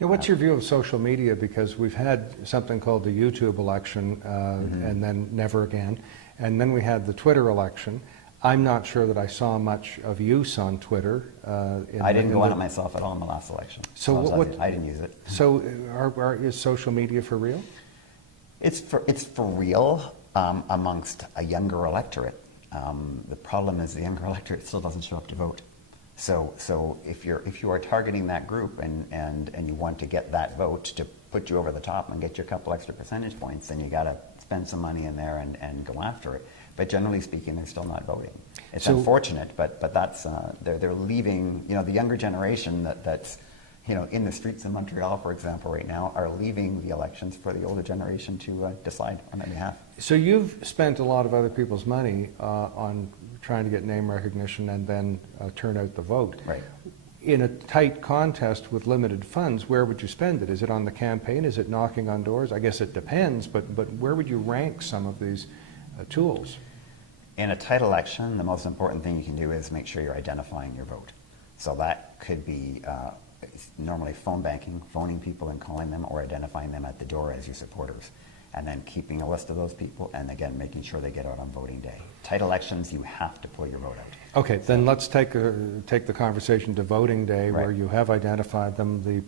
Yeah, what's your view of social media? Because we've had something called the YouTube election, and then never again, and then we had the Twitter election. I'm not sure that I saw much of use on Twitter. I didn't go on it myself at all in the last election. So I didn't use it. So is social media for real? It's for real amongst a younger electorate. The problem is the younger electorate still doesn't show up to vote. So if you are targeting that group and you want to get that vote to put you over the top and get you a couple extra percentage points, then you got to spend some money in there and go after it. But generally speaking, they're still not voting. It's unfortunate, but that's they're leaving. The younger generation that's in the streets of Montreal, for example, right now, are leaving the elections for the older generation to decide on their behalf. So you've spent a lot of other people's money on trying to get name recognition and then turn out the vote. Right. In a tight contest with limited funds, where would you spend it? Is it on the campaign? Is it knocking on doors? I guess it depends, but where would you rank some of these tools? In a tight election, the most important thing you can do is make sure you're identifying your vote. So that could be normally phone banking, phoning people and calling them, or identifying them at the door as your supporters. And then keeping a list of those people, and again, making sure they get out on voting day. Tight elections, you have to pull your vote out. Okay, then let's take the conversation to voting day, Right. where you have identified them. The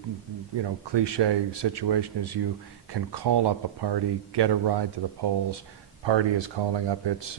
cliche situation is you can call up a party, get a ride to the polls. Party is calling up its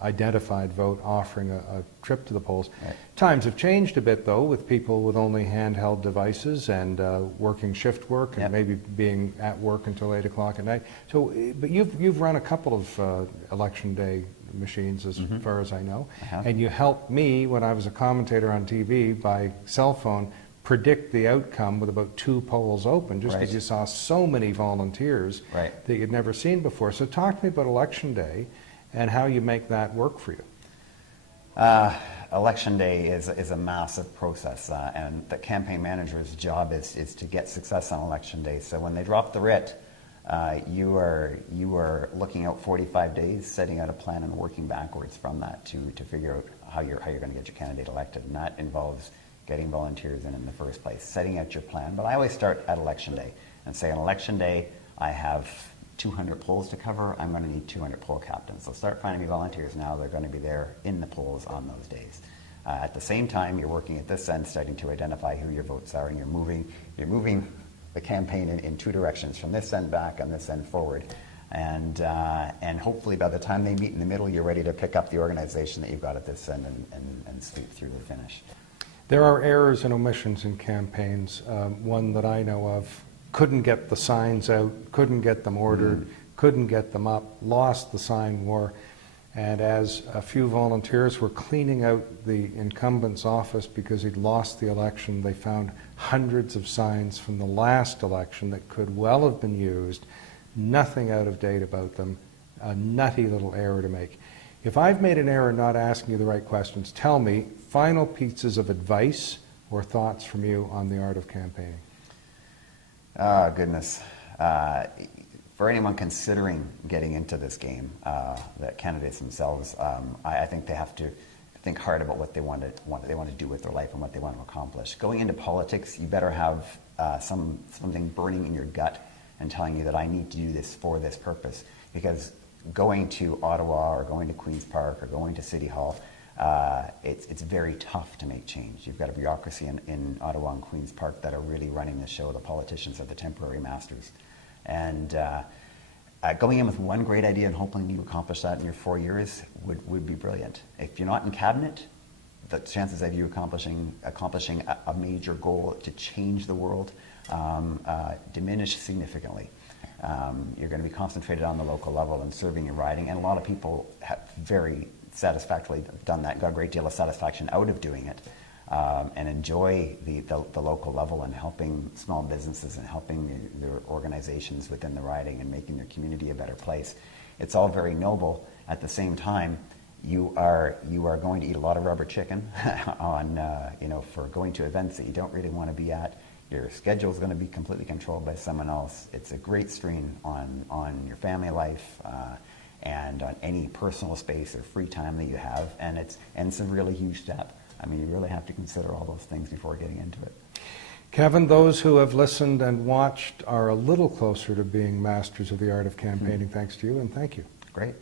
identified vote, offering a trip to the polls. Right. Times have changed a bit, though, with people with only handheld devices and working shift work, and Yep. maybe being at work until 8 o'clock at night. So, but you've run a couple of election day machines, as far as I know, and you helped me when I was a commentator on TV by cell phone predict the outcome with about 2 polls open, just because Right. you saw so many volunteers Right. that you'd never seen before. So talk to me about election day and how you make that work for you. Election day is a massive process, and the campaign manager's job is to get success on election day. So when they drop the writ, you are looking out 45 days, setting out a plan and working backwards from that to figure out how you're going to get your candidate elected, and that involves getting volunteers in the first place, setting out your plan. But I always start at election day and say, on election day, I have 200 polls to cover. I'm going to need 200 poll captains. So start finding me volunteers now. They're going to be there in the polls on those days. At the same time, you're working at this end, starting to identify who your votes are, and you're moving the campaign in 2 directions, from this end back and this end forward. And hopefully by the time they meet in the middle, you're ready to pick up the organization that you've got at this end and sweep through the finish. There are errors and omissions in campaigns. One that I know of, couldn't get the signs out, couldn't get them ordered, couldn't get them up, lost the sign war. And as a few volunteers were cleaning out the incumbent's office because he'd lost the election, they found hundreds of signs from the last election that could well have been used, nothing out of date about them, a nutty little error to make. If I've made an error not asking you the right questions, tell me final pieces of advice or thoughts from you on the art of campaigning. Oh, goodness. For anyone considering getting into this game, the candidates themselves, I think they have to think hard about what they want to do with their life and what they want to accomplish. Going into politics, you better have something burning in your gut and telling you that I need to do this for this purpose. Because going to Ottawa or going to Queen's Park or going to City Hall, it's very tough to make change. You've got a bureaucracy in Ottawa and Queen's Park that are really running the show. The politicians are the temporary masters. And going in with one great idea and hoping you accomplish that in your 4 years would be brilliant. If you're not in cabinet, the chances of you accomplishing a major goal to change the world diminish significantly. You're going to be concentrated on the local level and serving your riding, and a lot of people have very satisfactorily done that, got a great deal of satisfaction out of doing it, and enjoy the local level and helping small businesses and helping their organizations within the riding and making their community a better place. It's all very noble. At the same time, you are going to eat a lot of rubber chicken for going to events that you don't really want to be at. Your schedule is going to be completely controlled by someone else. It's a great strain on your family life and on any personal space or free time that you have, and it's a really huge step. I mean, you really have to consider all those things before getting into it. Kevin, those who have listened and watched are a little closer to being masters of the art of campaigning, thanks to you, and thank you. Great.